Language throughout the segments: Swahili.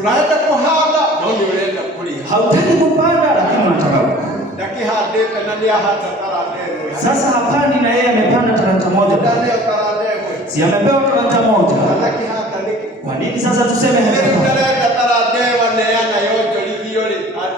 Tunaenda kuhanda na unaenda kulia. Hautaki kupanda lakini unataka kupanda. Ndakihandika na nia hata tarademo. Sasa hapani na yeye amepanda talanta moja. Ndani ya tarademo. Si amepewa talanta moja. Ndakihanda niki. Kwa nini sasa tuseme hivyo? Ndio tarademo na yana yote liviole.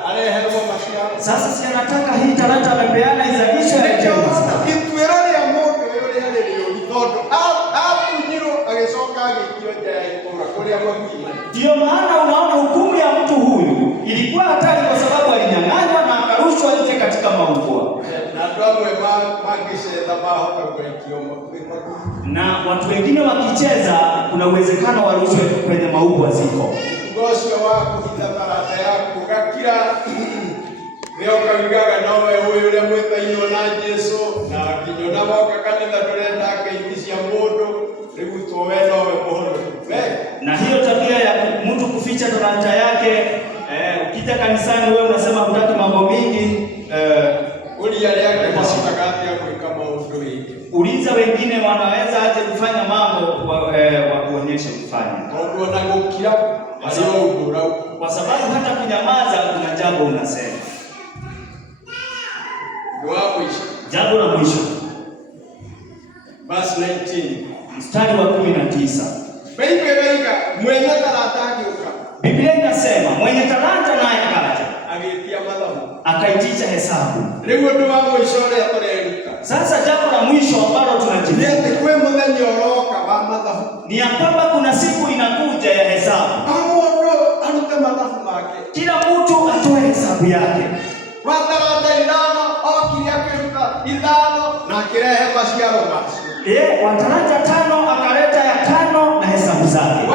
Aleherwa mashia. Sasa si anataka hii talanta amepeana izalishe ya Jehova. Kitwerani ya moto yole yale ndio mtoto. Hapo nyiro angesoka ngikioja ya ikora kule hapo mjini. Ndio maana unaona hukumu ya mtu huyu ilikuwa hatari kwa sababu alinyang'anywa na akarushwa nje katika maukwa. Na ndio magishe dhabahu kwa kiomo. Na watu wengine wakicheza kuna uwezekano warushwe kwenye maukwa ziko. Ngosho wako itatarata yako gakira leo kabigaga nawe huyu yule mweta ino na Yesu na kinyona boka kanitha turenda akaitishia moto riguto weno we bono. Na hiyo tabia ya mtu kuficha talanta yake ukija kanisani wewe unasema hutaki mambo mingi uliale yake kwa satakati yako kama udoi. Uliza wengine wanaweza aje kufanya mambo wa kuonyesha kufanya. Kwa sababu hata kunyamaza kuna jambo unasema. Jambo la mwisho. Verse 19. Mstari wa 19. Mwenye talanta akiuka. Biblia inasema mwenye talanta naye akaja. Agetia madhabu. Akaitisha hesabu. Leo ndio mambo ishore ya torelika. Sasa jambo la mwisho ambalo tunajifunza ni ya kwamba kuna siku inakuja ya hesabu. Kila mtu atoe hesabu yake. Wa talanta 5 akaleta ya 5 na hesabu zake.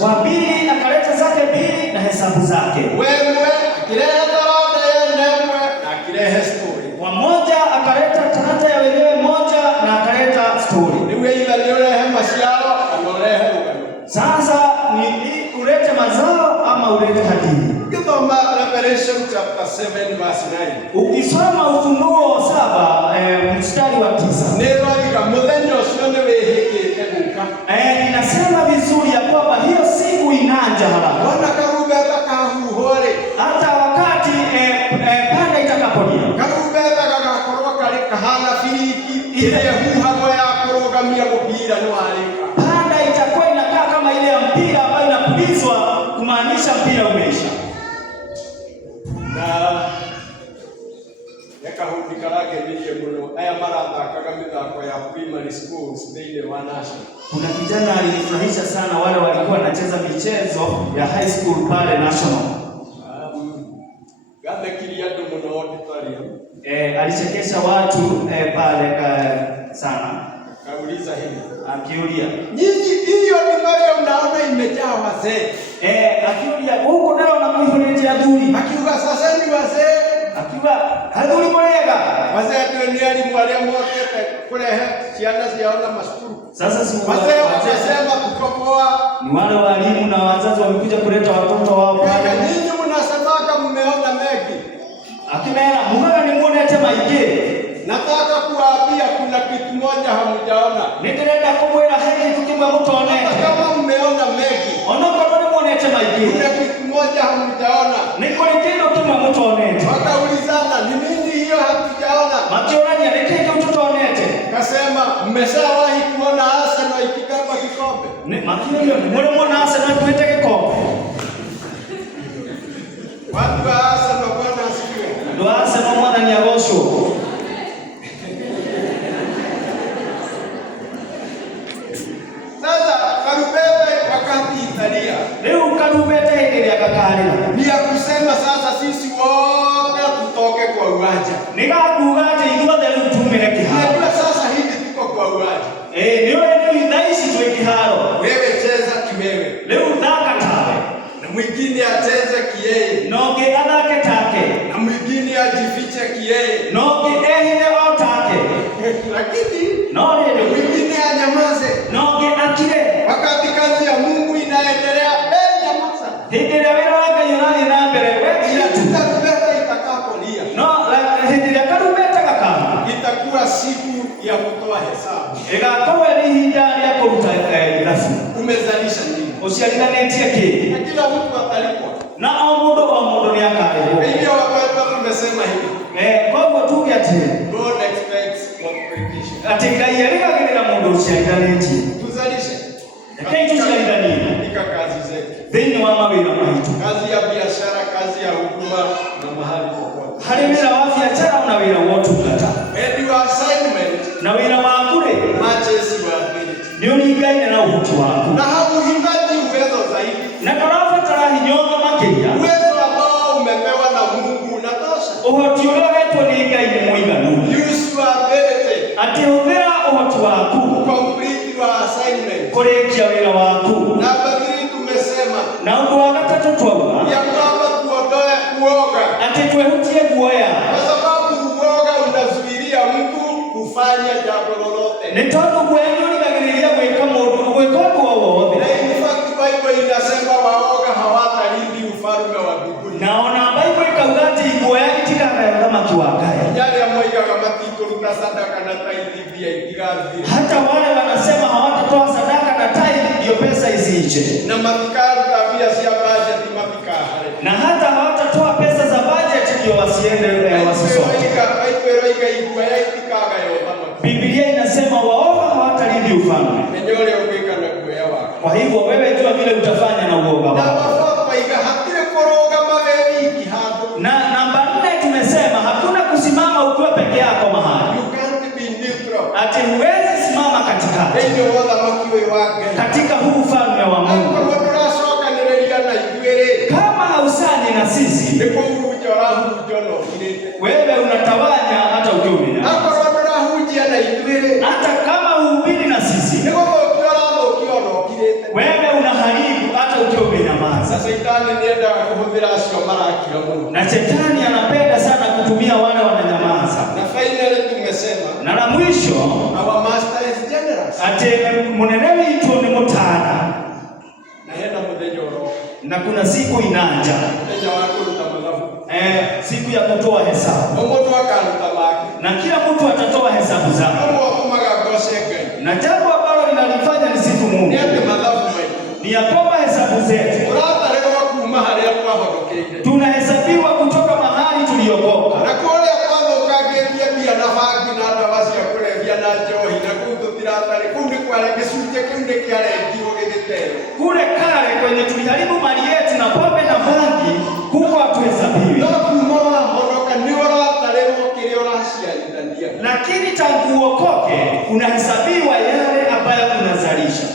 Wa 2 akaleta zake 2 na hesabu zake. Wa 1 akaleta talanta ya wenyewe 1 na akaleta story. Sasa ni ulete mazao ama ulete hadithi. Revelation chapter 7 verse 9. Ukisoma Ufunuo 7 mstari wa 9. Inasema vizuri ya kwamba hiyo siku inaja haraka. Hata wakati panda itakapolia. Panda itakuwa inakaa kama ile ya mpira ambayo inapulizwa kumaanisha mpira umeisha. Na yakahudikarage ndiye muno aya marata kagamita kwa ya primary schools ndio wanasha. Kuna kijana alinifurahisha sana wale walikuwa wanacheza michezo ya high school pale National. Ganda kiliado muno auditorium. Alichekesha watu pale sana. Kauliza hivi. Akiulia. Nyinyi hiyo ni wale unaona imejaa wazee. Akiulia huko nao na kuiletea adui. Akiuga sasa ni wazee. Akiwa adui molega. Wazee ndio ni alimu wale wote kule sianda siaona mashukuru. Sasa si wazee wanasema kukopoa. Ni wale walimu na wazazi wamekuja kuleta watoto wao pale. Nyinyi mnasemaka mmeona mengi. Akimera mwana ni muone tema ike. Nataka kuwaambia kuna kitu moja hamjaona. Nitaenda kumwela heki tukimwa mtone. Kama mmeona mengi. Onoko ni muone tema ike. Kuna kitu moja hamjaona. Niko kitendo kimwa mtone. Wakaulizana ni nini hiyo hatujaona? Makiorani alikeke ututonete. Kasema mmeshawahi kuona Arsenal ikikaba kikombe? Ni makiorani muone Arsenal kuete kikombe. Watu wa Arsenal bwana asifiwe. Ndo Arsenal mwana ni agosho. Sasa karubebe wakati Italia. Leo karubebe ile ya kakali. Ni ya kusema sasa sisi wote tutoke kwa uwanja. Nikakugaje ikiwa ndio tumele kiharo. Ndio sasa hivi tuko kwa uwanja. Ndio ndaishi tuwe kiharo. Wewe cheza kiwewe. Leo dhaka tawe. Na mwingine acheze kiyeye. Noge adake take. Na mwingine ajifiche kiyeye. Noge ehine otake. Lakini ndio mwingine anyamaze. Noge akire. Wakati kazi ya Mungu inaendelea, nyamaza. Hidira wewe waka yunani na mbele wewe tutakubeta itakapolia. No, hidira karubeta kaka. Itakuwa siku ya kutoa hesabu. Ega kwa ni hidari ya kuruta ilafu. uciarithanĩtie kĩ? Na kila mtu atalipwa. Na o mũndũ nĩ akarĩhwo. Hivyo wakati tumesema hivi. Koguo tuge atĩ God expects multiplication. Atĩ Ngai erĩgagĩrĩra mũndũ ũciarithanĩtie. Tuzalishe. Rekei tuciarithanie Katika kazi zetu. thĩinĩ wa mawĩra maitũ. Kazi ya biashara, kazi ya huduma na mahali popote. Harĩ wĩra wa biacara na wĩra wa ũtungata. And your assignment Na wĩra waku rĩ matches your ability. nĩ ũringaine na ũhoti waku. Na hauhitaji uwezo zaidi. Na ndũrabatara hinya ũngĩ makĩria. Uwezo ambao umepewa na Mungu unatosha. Ũhoti ũrĩa wetwo nĩ Ngai nĩ mũiganu. Use your ability. Atĩ hũthĩra ũhoti waku Complete your assignment. kũrĩkia wĩra waku. Namba 3 tumesema Na ũndũ wa gatatũ twauga ya kwamba tuondoe uoga. atĩ twehutie guoya. Kwa sababu uoga unazuilia mtu kufanya jambo lolote. Nĩ tondũ guoya nĩ ũrigagĩrĩria gwĩka ũndũ o wothe. Na in fact Bible inasema waoga hawatarithi ufalme wa mbinguni. Na ona Bible ikauga atĩ guoya itikagae ũthamaki wa Ngai. Yale moigaga matikũruta sadaka na tithe mbia itigathire. Hata wale wanasema hawatatoa sadaka na tithe ndio pesa isije. Na matikaruta mbia cia budget matikahare. Na hata hawatatoa pesa za budget ndio wasiende wasisote. Biblia inasema waoga hawatarithi ufalme. Kwa hivyo wewe jua vile utafanya na uoga wako. Na namba 4 tumesema hakuna kusimama ukiwa peke yako mahali. Ati huwezi simama katika huu ufalme wa Mungu. Kama hausani na sisi, wewe unatawanya hata ukiwa umenyamaza. Hata kama huhubiri na sisi, wewe unaharibu hata ukiwa umenyamaza. Na shetani anapenda sana kutumia wale wananyamaza. Na la mwisho, ati munene witu ni mutana. Na kuna siku inaja. Siku ya kutoa hesabu. Na kila mtu atatoa hesabu zake. Na jambo ambalo linalifanya ni sifu Mungu ni ya kwamba hesabu zetu tunahesabiwa kutoka mahali tuliokoka. Kule kale kwenye tuliharibu mali yetu na pombe na bangi, huko hatuhesabiwi. Lakini tangu uokoke unahesabiwa yale ambayo unazalisha.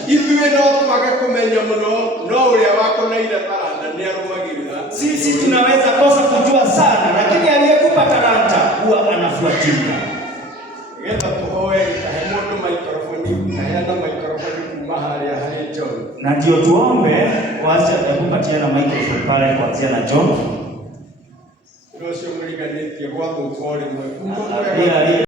Sisi tunaweza kosa kujua sana, lakini aliyekupa talanta huwa anafuatilia. Na ndio tuombe wacha kupatia na microphone pale kuanzia na John.